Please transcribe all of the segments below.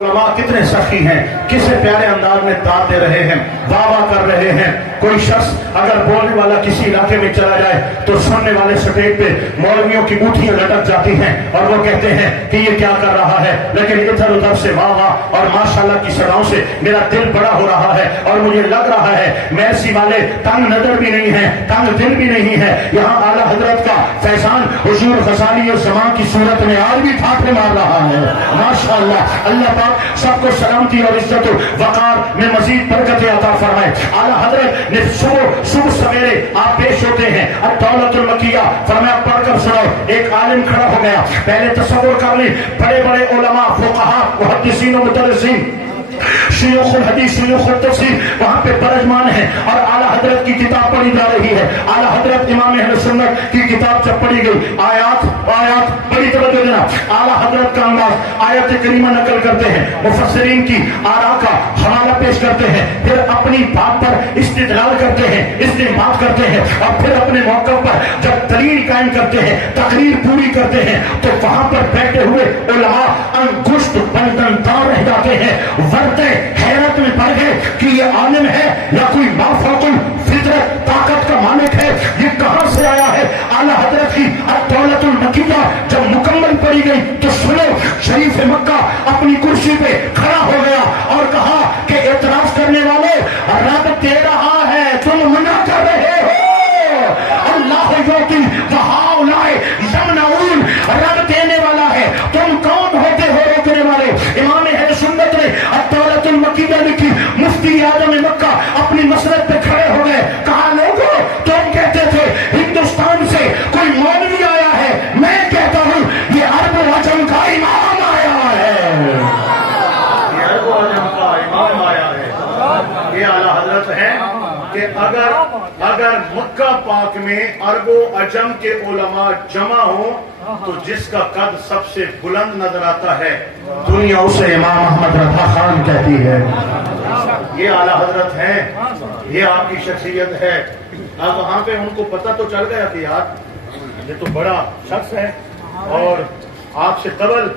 علماء کتنے سخی ہیں، کس پیارے انداز میں داد دے رہے ہیں، دعویٰ کر رہے ہیں۔ کوئی شخص اگر بولنے والا کسی علاقے میں چلا جائے تو سننے والے سٹیج پہ مولویوں کی انگوٹھیاں لٹک جاتی ہیں اور وہ کہتے ہیں کہ یہ کیا کر رہا ہے، لیکن ادھر ادھر سے واہ واہ اور ماشاءاللہ کی صداؤں سے میرا دل بڑا ہو رہا ہے اور مجھے لگ رہا ہے میسی والے تنگ نظر بھی نہیں ہیں، تنگ دل بھی نہیں ہے۔ یہاں اعلیٰ حضرت کا فیضان حضور غزالی الزمان کی صورت میں آج بھی ٹھاٹھے مار رہا ہے ماشاءاللہ۔ اللہ پاک سب کو سلامتی اور عزت و وقار میں مزید برکت عطا فرمائے۔ اعلیٰ حضرت نے صبح سویرے آپ پیش ہوتے ہیں الدولۃ المکیہ، فرمایا پڑھ کر سنو۔ ایک عالم کھڑا ہو گیا، پہلے تصور کر لیں بڑے بڑے علماء فقہاء محدثین و مدرسین شیوخ الحدیث شیوخ التفسیر وہاں پہ برجمان ہیں اور اعلیٰ حضرت کی کتاب پڑھی جا رہی ہے۔ اعلیٰ حضرت امام اہل سنت کی کتاب جب پڑھی گئی، آیات بڑی توجہ دینا، اعلیٰ حضرت کا انداز آیت کریمہ نقل کرتے ہیں، مفسرین کی آراء کا حوالہ پیش کرتے ہیں، پھر اپنی بات پر استدلال کرتے ہیں، استنباط کرتے ہیں اور پھر اپنے موقع پر جب دلیل قائم کرتے ہیں، تقریر پوری کرتے ہیں تو وہاں پر بیٹھے ہوئے علماء انگشت بندندار رہ جاتے ہیں، حیرت میں پڑ گئے کہ یہ عالم ہے یا کوئی مافوق الفطرت طاقت کا مالک ہے، یہ کہاں سے آیا ہے۔ اعلیٰ حضرت کی الدولۃ المکیہ جب مکمل پڑھی گئی تو سنو، شریف مکہ اپنی کرسی پہ کھڑا ہو گیا اور کہا کہ اعتراض کرنے والے، رب دے رہا ہے تم منع کر رہے ہو، اللہ یعطی وہؤلاء یمنعون، رب دینے والا ہے، تم کون ہوتے ہو روکنے والے۔ امام اہل سنت نے الدولۃ المکیہ لکھی، مفتی اعظم مکہ اپنی مسند پہ کھڑے ہو گئے، کہا لوگو تم کہتے تھے ہندوستان سے کوئی مولوی آیا ہے، میں کہتا ہوں یہ عرب و عجم کا امام آیا ہے، یہ عرب و عجم کا امام آیا ہے۔ یہ اعلیٰ حضرت ہے کہ اگر مکہ پاک میں عرب و عجم کے علماء جمع ہوں تو جس کا قد سب سے بلند نظر آتا ہے دنیا اسے امام احمد رضا خان کہتی ہے۔ یہ اعلیٰ حضرت ہیں، یہ آپ کی شخصیت ہے۔ اب وہاں پہ ان کو پتہ تو چل گیا کہ یار یہ تو بڑا شخص ہے، اور آپ سے قبل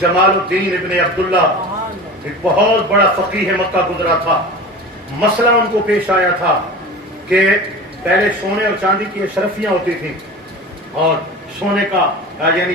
جمال الدین ابن عبداللہ ایک بہت بڑا فقیہ مکہ گزرا تھا۔ مسئلہ ان کو پیش آیا تھا کہ پہلے سونے اور چاندی کی اشرفیاں ہوتی تھیں اور سونے کا یعنی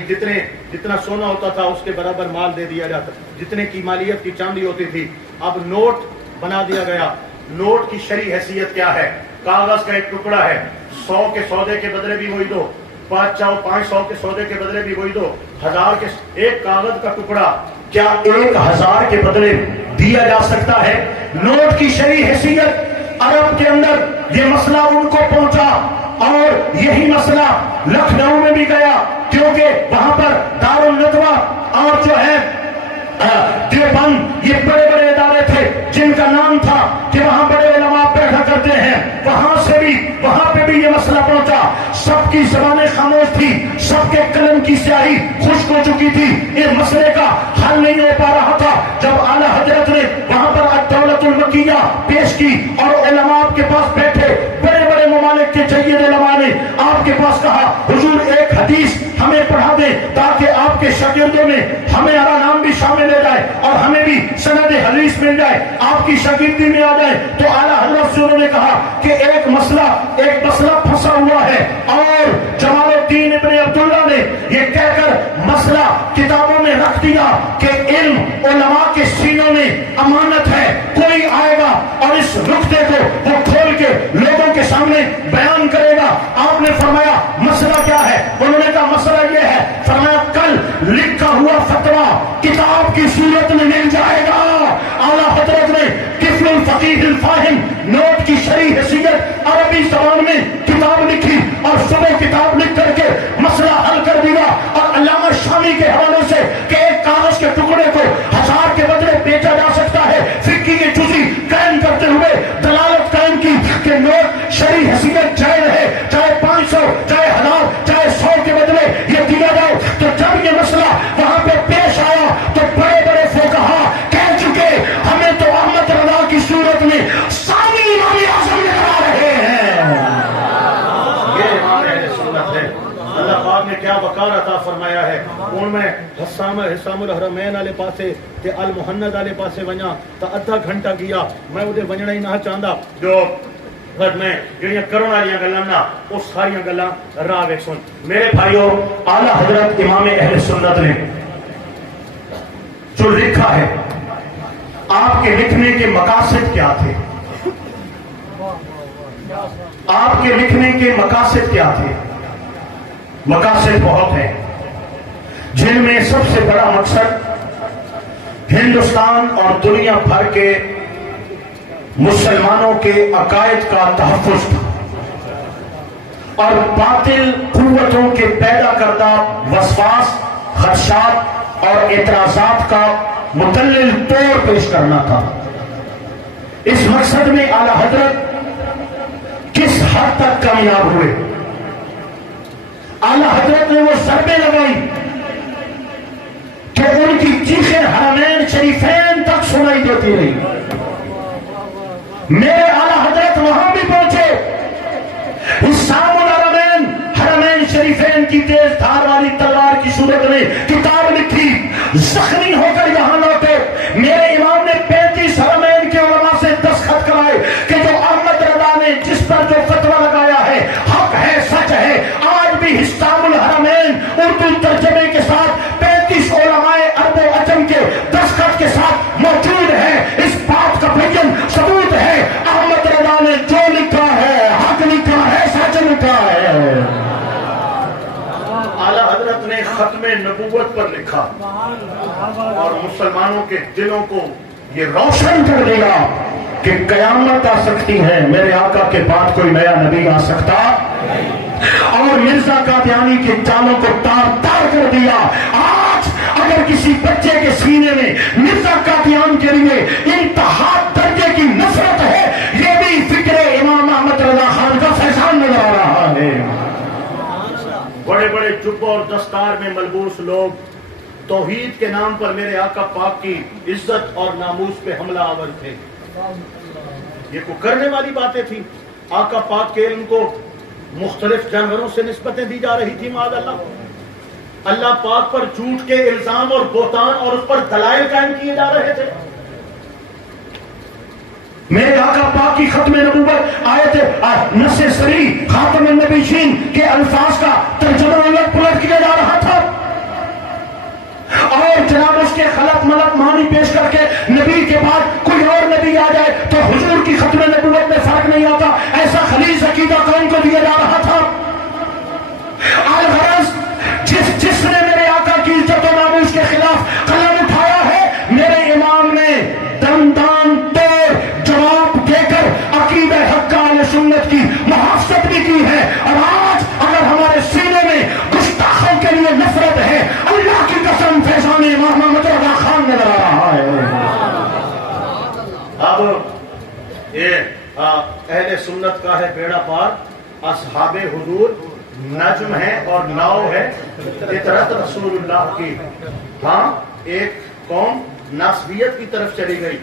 جتنا سونا ہوتا تھا اس کے برابر مال دے دیا جاتا، جتنے کی مالیت کی چاندی ہوتی تھی۔ اب نوٹ بنا دیا گیا، نوٹ کی شرعی حیثیت کیا ہے؟ کاغذ کا ایک ٹکڑا ہے، 100 کے سودے کے بدلے بھی وہی دو، 500 کے سودے کے بدلے بھی وہی دو، 1000 کے ایک کاغذ کا ٹکڑا کیا 1000 کے بدلے دیا جا سکتا ہے؟ نوٹ کی شرعی حیثیت عرب کے اندر یہ مسئلہ ان کو پہنچا اور یہی مسئلہ لکھنؤ میں بھی گیا، کیونکہ وہاں پر دارالندوہ اور جو ہے دیوبند یہ بڑے بڑے ادارے تھے جن کا نام تھا کہ وہاں بڑے علماء بیٹھا کرتے ہیں، وہاں پہ بھی یہ مسئلہ پہنچا۔ سب کی زبانیں خاموش تھی، سب کے قلم کی سیاہی خشک ہو چکی تھی، اس مسئلے کا حل نہیں ہو پا رہا تھا۔ جب اعلیٰ حضرت نے وہاں پر الدولۃ المکیہ پیش کی اور علماء آپ کے پاس بیٹھے، بڑے بڑے ممالک کے جید علماء نے آپ کے پاس کہا حضور ایک حدیث ہمیں پڑھا دیں تاکہ آپ کے شاگردوں میں ہمارا نام بھی شامل ہو جائے اور ہمیں بھی سند حدیث مل جائے، آپ کی شاگردی میں آ جائے۔ تو اعلیٰ حضرت سے انہوں نے کہا کہ ایک مسئلہ پھنسا ہوا ہے، اور جمال الدین ابن عبداللہ نے یہ کہہ کر مسئلہ کتابوں میں رکھ دیا کہ علم علماء کے سینوں میں امانت ہے، کوئی آئے گا اور اس نقطے کو وہ کھول کے لوگوں کے سامنے بیان کرے گا۔ آپ نے فرمایا مسئلہ کیا ہے؟ انہوں نے کہا مسئلہ یہ ہے، فرمایا کل لکھا ہوا فتویٰ کتاب کی صورت میں مل جائے گا۔ اعلیٰ حضرت نے طفل الفقیہ الفاہم نوٹ کی شرعی حیثیت عربی زبان میں کتاب لکھی اور صبح کتاب لکھ کر کے مسئلہ حل کر دیا، اور علامہ شامی کے حوالے سے کہ ایک کاغذ کے ٹکڑے کو 1000 کے بدلے بیچا جا سکتا ہے، فقہ کے جزی قائم کرتے ہوئے دلالت قائم کی کہ نوٹ شرعی حیثیت جائز ہے، چاہے 500 چاہے 1000 چاہے 100 کے بدلے یہ دیا جائے۔ تو جب یہ مسئلہ وہاں پہ پیش آیا تو بڑے بڑے فقہاء کہہ چکے ہمیں تو احمد رضا کی صورت میں ثانی امام اعظم نظر آ رہے ہیں۔ یہ امام اہل سنت ہے، اللہ پاک نے کیا وقار عطا فرمایا ہے۔ ہوں میں حسام الحرمین والے پاسے تے المحند والے پاسے ونجا تو ادھا گھنٹہ گیا میں وہ ونجنا ہی نہ چاہتا جو میں جڑیاں کرن والی گلاں نا وہ ساری گلاں راہ وچ سن میرے بھائیو اعلی حضرت امام اہل سنت نے جو لکھا ہے آپ کے لکھنے کے مقاصد کیا تھے آپ کے لکھنے کے مقاصد کیا تھے مقاصد بہت ہیں جن میں سب سے بڑا مقصد ہندوستان اور دنیا بھر کے مسلمانوں کے عقائد کا تحفظ تھا اور باطل قوتوں کے پیدا کردہ وسواس خدشات اور اعتراضات کا مدلل توڑ پیش کرنا تھا اس مقصد میں اعلی حضرت کس حد تک کامیاب ہوئے اعلی حضرت نے وہ ضربیں لگائی کہ ان کی چیخیں حرمین شریفین تک سنائی دیتی رہی میرے اعلی حضرت وہاں بھی پہنچے حسام الحرمین حرمین شریفین کی تیز دھار والی تلوار کی صورت میں کتاب لکھی زخمی ہو کر یہاں لوٹے میرے امام نے 35 حرمین کے علماء سے دستخط کرائے کہ جو احمد رضا نے جس پر جو فتویٰ لگایا ہے حق ہے سچ ہے آج بھی حسام الحرمین اردو ترجمے کے ساتھ 35 علماء عرب و عجم کے دستخط کے ساتھ موجود ہے اس بات کا بین ثبوت ہے احمد رضا نے جو لکھا ہے حق لکھا ہے سچ لکھا ہے اعلیٰ حضرت نے ختم نبوت پر لکھا اور مسلمانوں کے دلوں کو یہ روشن کر دیا کہ قیامت آ سکتی ہے میرے آقا کے بعد کوئی نیا نبی آ سکتا اور مرزا قادیانی کے چالوں کو تار تار کر دیا آج اگر کسی بچے کے سینے میں مرزا قادیان کے لیے انتہا درجے کی نفرت ہے یہ بھی فکر امام احمد رضا خان کا فیضان نظر آ رہا ہے بڑے بڑے جبوں اور دستار میں ملبوس لوگ توحید کے نام پر میرے آقا پاک کی عزت اور ناموس پہ حملہ آور تھے یہ کو کرنے والی باتیں تھی آقا پاک کے علم کو مختلف جانوروں سے نسبتیں دی جا رہی تھی معاذ اللہ اللہ پاک پر جھوٹ کے الزام اور بہتان اور اس پر دلائل قائم کیے جا رہے تھے میرے آقا پاک کی ختم نبوت آیت نص سری خاتم النبیین کے الفاظ کا ترجمہ الٹ پلٹ کیا جا رہا تھا اور جناب اس کے خلق ملک معنی پیش کر کے نبی کے بعد کوئی اور نبی آ جائے تو حضور کی ختم نبوت میں فرق نہیں آتا ایسا خلیص عقیدہ قوم کو دیا جا رہا تھا الغرض جس نے میرے آقا کی عزت و ناموس کے خلاف قلم اٹھایا ہے میرے امام نے دندان توڑ جواب دے کر عقیدہ حق اہل سنت کی محافظت بھی کی ہے اور آج اگر ہمارے سینے میں گستاخوں کے لیے نفرت ہے اللہ کی قسم فیضان امام محمد رضا خان نظر آ رہا ہے اب یہ اہل سنت کا ہے بیڑا پار اصحاب حضور نجم ہے اور ناؤ ہے اطرت رسول اللہ کی ہاں ایک قوم ناصبیت کی طرف چلی گئی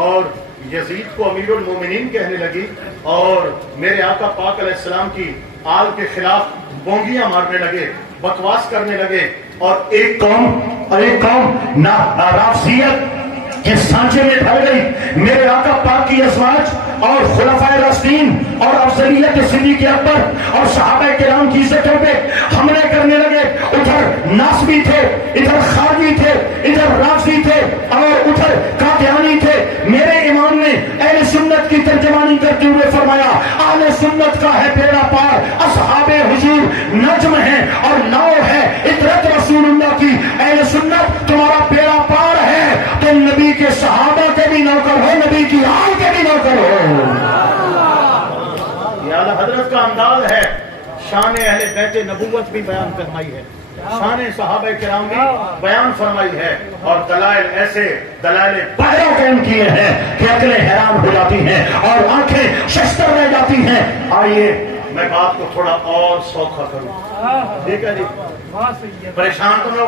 اور یزید کو امیر المومنین کہنے لگی اور میرے آقا پاک علیہ السلام کی آل کے خلاف بونگیاں مارنے لگے بکواس کرنے لگے اور ایک قوم رافضیت کے سانچے میں ڈھل گئی میرے آقا پاک کی ازواج اور خلفائے راشدین اور افضلیت صدیق اکبر اور صحابہ کرام کی عزتوں پہ حملے کرنے لگے ادھر ناصبی تھے ادھر خارجی تھے ادھر رافضی تھے اور ادھر قادیانی تھے میرے امام نے اہل سنت کی ترجمانی کرتے ہوئے فرمایا اہل سنت کا ہے بیڑا پار اصحاب حضور نجم ہے اور ناؤ ہے اطرت رسول اللہ کی اہل سنت تمہارا بیڑا پار ہے تم نبی کے صحابہ کے بھی نوکر ہو نبی کی آل کے بھی نوکر ہو یہ اعلیٰ حضرت کا انداز ہے شان اہل بیت نبوت بھی بیان فرمائی ہے شان صحابہ کرام بھی بیان فرمائی ہے اور دلائل ایسے دلائل باہر قائم کیے ہیں کہ عقلیں حیران ہو جاتی ہیں اور آنکھیں ششتر رہ جاتی ہیں آئیے میں بات کو تھوڑا اور سوکھا کروں ٹھیک ہے جی پریشان تو نہ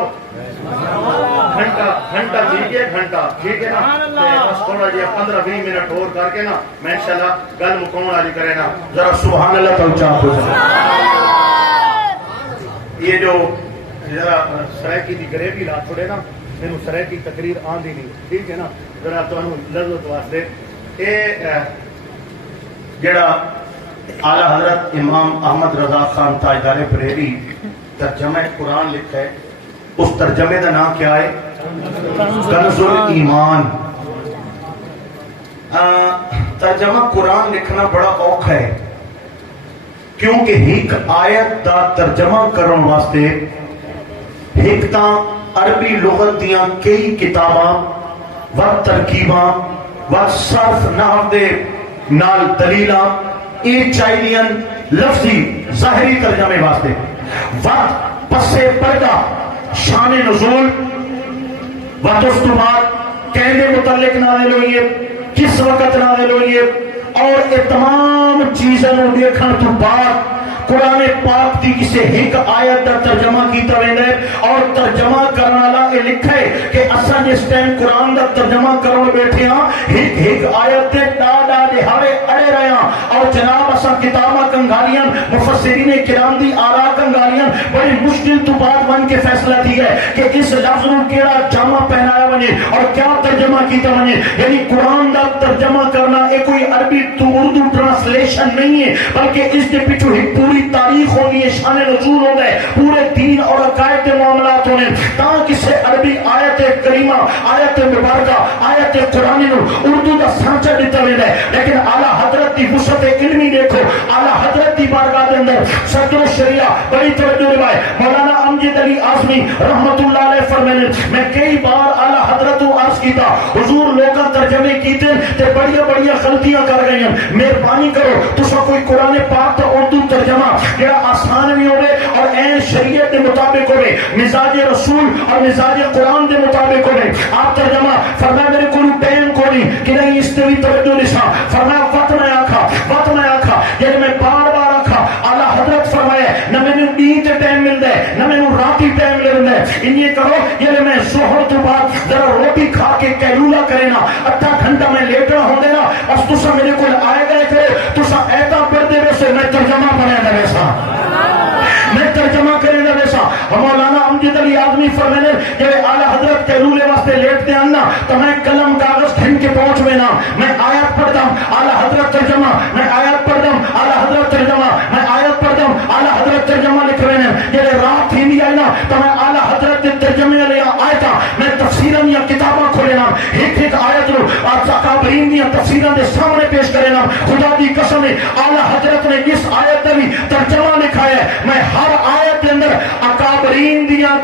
گھنٹہ دیجیے گھنٹہ ٹھیک ہے نا بس تھوڑا جی 15-20 منٹ اور کر کے نا میں انشاءاللہ گل مکون والی کرے نا ذرا سبحان اللہ تو اونچا ہو جائے یہ جو ذرا سرائکی دی گریوی لا چھوڑے نا مینوں سرائکی تقریر آندی نہیں ٹھیک ہے نا ذرا تانوں لذت واسطے اے جڑا اعلیٰ حضرت امام احمد رضا خان تاجدار بریلی ترجمہ قرآن لکھا ہے اس ترجمے کا نام کیا ہے کنز الایمان ترجمہ قرآن لکھنا بڑا اوکھا ہے کیونکہ ایک آیت دا ترجمہ کرن واسطے ایک تا عربی لغت دیاں کئی کتاباں و ترکیباں و صرف نحو دے نال دلیلاں اے چاہیے لفظی ظاہری ترجمے واسطے وقت پسے پردہ شان نزول وقت اس تو بعد کہنے متعلق نازل ہوئی ہے کس وقت نازل ہوئی ہے اور یہ تمام چیزیں دیکھنے تو بعد قرآن پاک دی کسے ایک آیت دا ترجمہ کیتا ویندا ہے اور ترجمہ کرنے والا یہ لکھا ہے کہ اساں جس ٹائم قرآن دا ترجمہ کرن بیٹھے ہاں ایک آیت دے ڈا دہاڑے اڑے رہے ہاں اور جناب اساں کتاباں کنگالیاں مفسرین کرام دی آراء کنگالیاں بڑی مشکل تو بات بن کے فیصلہ دی ہے کہ اس لفظ نوں کیڑا جامہ پہنایا ونے اور کیا ترجمہ کیتا ونے یعنی قرآن دا ترجمہ کرنا یہ کوئی عربی تو اردو ٹرانسلیشن نہیں ہے بلکہ اس کے پیچھے ایک پوری تاریخ ہونی ہے شان نزول ہو گئے پورے دین اور عقائد کے معاملات ہونے تاکہ کسی عربی آیت کریمہ آیت مبارکہ آیت قرآن اردو کا سانچہ دیتا رہتا ہے لیکن اعلیٰ حضرت کی وسعت علمی دیکھو اعلیٰ حضرت کی بارگاہ کے اندر صدر الشریعہ بڑی توجہ روایت مولانا امجد علی اعظمی رحمت اللہ علیہ فرمانے میں کئی بار اعلیٰ حضرت کو عرض کیتا حضور لوگاں ترجمے کیتے تے بڑی غلطیاں کر گئی ہیں مہربانی کرو تسا کوئی قرآن پاک کا اردو ترجمہ جڑا آسان بھی ہوئے اور این شریعت کے مطابق ہوئے مزاج رسول اور مزاج قرآن کے مطابق ہوئے آپ ترجمہ فرمایا میرے کوئی ٹائم کو نہیں کہ نہیں استوی توجہ نشا فرمایا وقت میں آکھا یعنی میں بار آکھا اعلیٰ حضرت فرمایا نہ میں نے نیند ٹائم مل دے نہ میں نے راتی ٹائم مل دے انہیں کرو یہ میں ظہر تو بعد ذرا روٹی کھا کے کیلولا کرے نا 8 گھنٹہ میں لیٹنا ہو دے نا بس تسا میرے کو آئے گئے کرے تسا ایتا پڑھ دے ویسے میں ترجمہ پڑھے دے ویسا میں ترجمہ کرے دے ویسا مولانا امجد علی اعظمی فرمانے کہ اعلیٰ حضرت کیلولے واسطے لیٹتے آنا تو میں قلم کاغذ کھن کے پہنچ میں نا میں آیت پڑھ دوں اعلیٰ حضرت ترجمہ میں آیت پڑھ دوں اعلیٰ حضرت ترجمہ میں آیت پڑھ دوں اعلیٰ حضرت ترجمہ لکھ رہے ہیں کہ رات تھی نہیں آئی نا تو میں اعلیٰ حضرت ترجمے لے آئے تھا میں تفسیرن یا کتاباں کھولے نا ایک آیت رو اور اکابرین دیا تفسیرن دے سامنے پیش کرے نا خدا دی قسم ہے اعلیٰ حضرت نے اس آیت بھی ترجمہ لکھا ہے میں ہر آیت کے اندر اکابرین دیا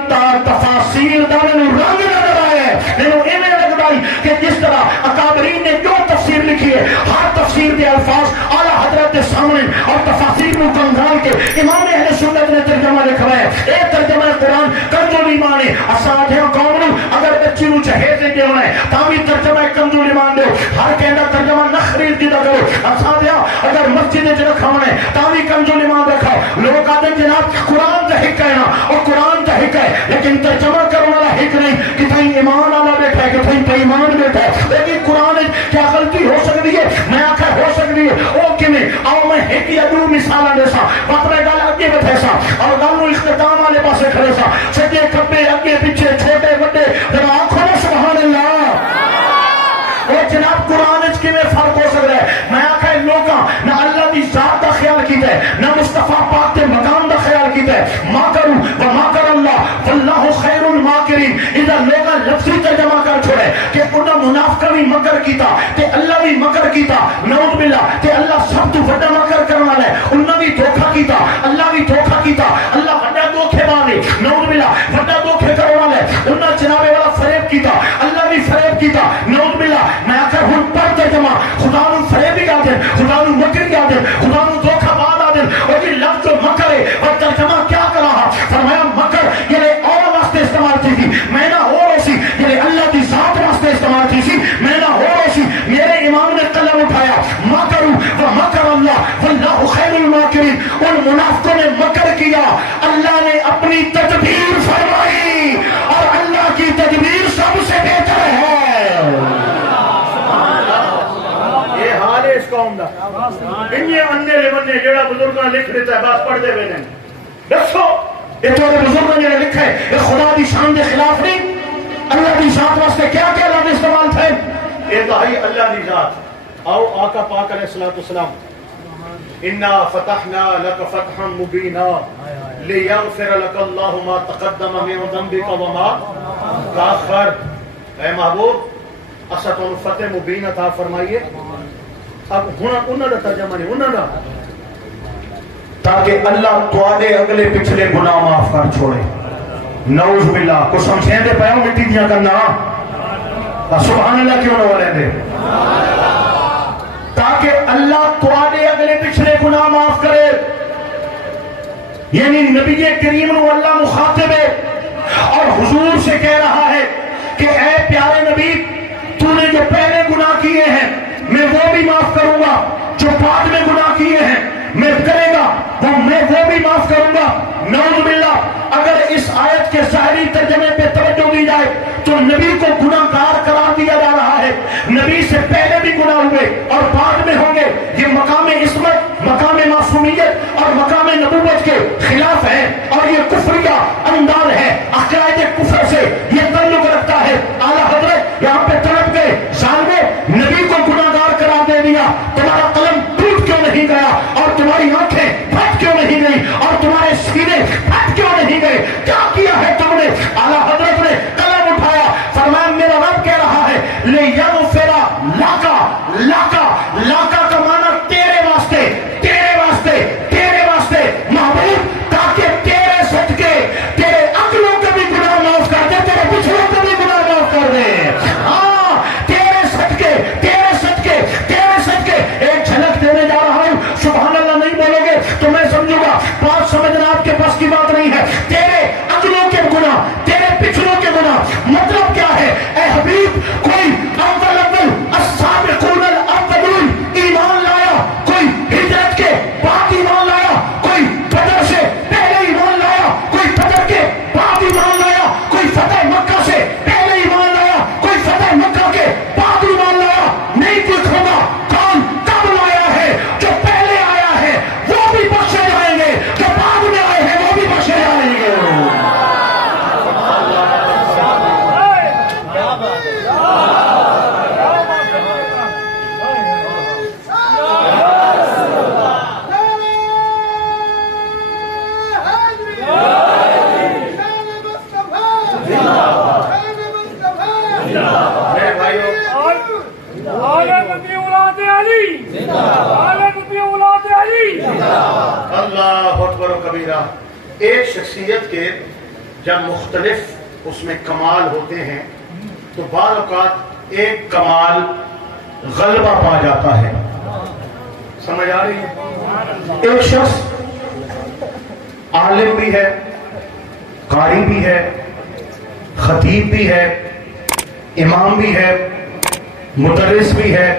تفاسیر دا میں رنگ نظر آئے ہیں لیکن ایمیں لگتا ہے کہ جس طرح اکابرین نے جو تفسیر لکھی ہے ہر تفسیر کے الفاظ اعلیٰ حضرت کے سامنے اور تفاسیر میں کنگال کے امام اہل سنت نے ترجمہ لکھا ہے اے ترجمہ قرآن کنزل ایمان ہے اساتھیاں قوم اگر بچی نو جہیز دے ہونا ہے تاں بھی ترجمہ کنزل ایمان دو ہر کہنا ترجمہ نہ خرید دیتا کرو اساتھیاں اگر مسجد جو رکھا ہونا ہے تاں بھی کنزل ایمان رکھاؤ لوگ آتے ہیں جناب قرآن کا حق ہے نا اور قرآن کا حق ہے لیکن ترجمہ کرنے والا حق نہیں کہ تھیں ایمان والا بیٹھا ہے کہ تھیں بے ایمان بیٹھا ہے لیکن قرآن کیا غلطی ہو سکتی ہے میں آخر ہو سکتی ہے او کہ میں آؤ میں ایک یا دو مثالاں دے سا وقت میں گل اگے بٹھے سا اور گل اختتام والے پاسے کھڑے سا سجے کھبے اگے پیچھے چھوٹے بڑے ذرا آنکھوں میں سبحان اللہ اور جناب قرآن وچ کیویں فرق ہو سکتا ہے میں آخر لوگاں نہ اللہ دی ذات دا خیال کیتا ہے نہ مصطفیٰ پاک کے مقام دا خیال کیتا ہے ما کرو و ما کر اللہ واللہ خیر الماکرین اذا لوگاں لفظی ترجمہ کر چھوڑے کہ انہاں منافقہ بھی مکر کیتا تے اللہ بھی مکر کیتا نعوذ باللہ تے اللہ سب تو بڑا مکر کرنے والا ہے انہاں بھی دھوکا کیتا اللہ بھی دھوکا کیتا اللہ بڑا دھوکے والے نعوذ باللہ بڑا دھوکے کرنے والا ہے انہاں جناب والا فریب کیتا اللہ بھی فریب کیتا نعوذ باللہ میں آخر ہن پر ترجمہ خدا نو فریب بھی آدھے خدا نو مکر آدھے خدا نو دھوکا بعد آدھے اور یہ لفظ مکر ہے اور ترجمہ کیا کر رہا فرمایا مکر یہ اور واسطے استعمال کی تھی میں نہ ہو رہی یہ اللہ کی ذات واسطے استعمال کی تھی میں نہ ہو رہی میرے امام نے قلم اٹھایا مکر و مکر اللہ واللہ خیر الماکرین ان منافقوں نے مکر کیا اللہ نے اپنی تدبیر فرمائی اور اللہ کی تدبیر سب سے بہتر ہے یہ حال ہے اس قوم دا انہیں اندے لے بندے جڑا بزرگاں لکھ دیتا ہے بس پڑھ دے بنے دسو یہ تو بزرگ نے لکھا ہے یہ خدا دی شان دے خلاف نہیں. اللہ دی ذات واسطے کیا کیا لفظ استعمال تھے؟ یہ تو ہے اللہ دی ذات. آؤ آقا پاک علیہ الصلوۃ والسلام انا فتحنا لك فتحا مبینا لیغفر لك اللہ ما تقدم من ذنبك وما تاخر. اے محبوب اسا تو فتح مبین عطا فرمائیے. اب انہاں دا ترجمہ نہیں انہاں دا تاکہ اللہ تواڈے اگلے پچھلے گناہ معاف کر چھوڑے. نعوذ باللہ کو سمجھیں دے پیو مٹی دیاں کرنا سبحان اللہ کیوں نہ بولیں دے تاکہ اللہ تواڈے اگلے پچھلے گناہ معاف کرے. یعنی نبی کریم نو اللہ مخاطب ہے اور حضور سے کہہ رہا ہے کہ اے پیارے نبی تو نے جو پہلے گناہ کیے ہیں میں وہ بھی معاف کروں گا, جو بعد میں گناہ کیے ہیں میں کرے گا میں وہ بھی معاف کروں گا. نعوذ باللہ اگر اس آیت کے ظاہری ترجمے پہ توجہ دی جائے تو نبی کو گناہ گار قرار دیا جا رہا ہے. نبی سے پہلے بھی گناہ ہوئے اور بعد میں ہوں گے. یہ مقام عصمت, مقام معصومیت اور مقام نبوت کے خلاف ہے اور یہ کفریہ انداز ہے. عقائد کفر سے یہ تعلق رکھتا ہے. اعلیٰ حضرت یہاں پہ طلب کے ظالمے نبی کو گناہ گار قرار دے دیا. تمہارا قلم ٹوٹ کیوں نہیں گیا اور تمہاری آنکھیں پھٹ کیوں نہیں گئی اور تمہارے سینے پھٹ کیوں نہیں گئے؟ کیا کیا ہے تم نے؟ اعلیٰ حضرت نے قلم اٹھایا, فرمایا میرا رب کہہ رہا ہے لیغفر لک لک کا معنی تیرے واسطے تیرے واسطے تیرے واسطے محبوب, تاکہ تیرے صدقے تیرے اگلوں کے بھی گناہ معاف کر دے, تیرے پچھلوں کے بھی گناہ معاف کر دے. ہاں تیرے صدقے تیرے صدقے تیرے صدقے. ایک جھلک دینے جا رہا ہوں, سبحان اللہ نہیں بولو گے تو میں سمجھوں گا بات سمجھنا آپ کے پاس کی بات نہیں ہے. تیرے اگلوں کے گناہ تیرے پچھلوں کے گناہ مطلب کیا ہے؟ اے حبیب کوئی اول السابقون الاولون ایمان لایا, کوئی ہجرت کے بعد ایمان لایا, کوئی بدر سے پہلے ایمان لایا, کوئی بدر کے بعد ایمان لایا, کوئی فتح مکہ سے پہلے ایمان لایا, کوئی فتح مکہ کے بعد ایمان لایا. نہیں پوچھوں گا کون کب لایا ہے. جو پہلے آیا ہے وہ بھی بخشے جائیں گے, جو بعد میں آئے ہیں وہ بھی بخشے جائیں گے. اللہ اکبر و کبیرہ. ایک شخصیت کے جب مختلف اس میں کمال ہوتے ہیں تو بعض اوقات ایک کمال غلبہ پا جاتا ہے. سمجھ آ رہی ہے؟ ایک شخص عالم بھی ہے, قاری بھی ہے, خطیب بھی ہے, امام بھی ہے, مدرس بھی ہے,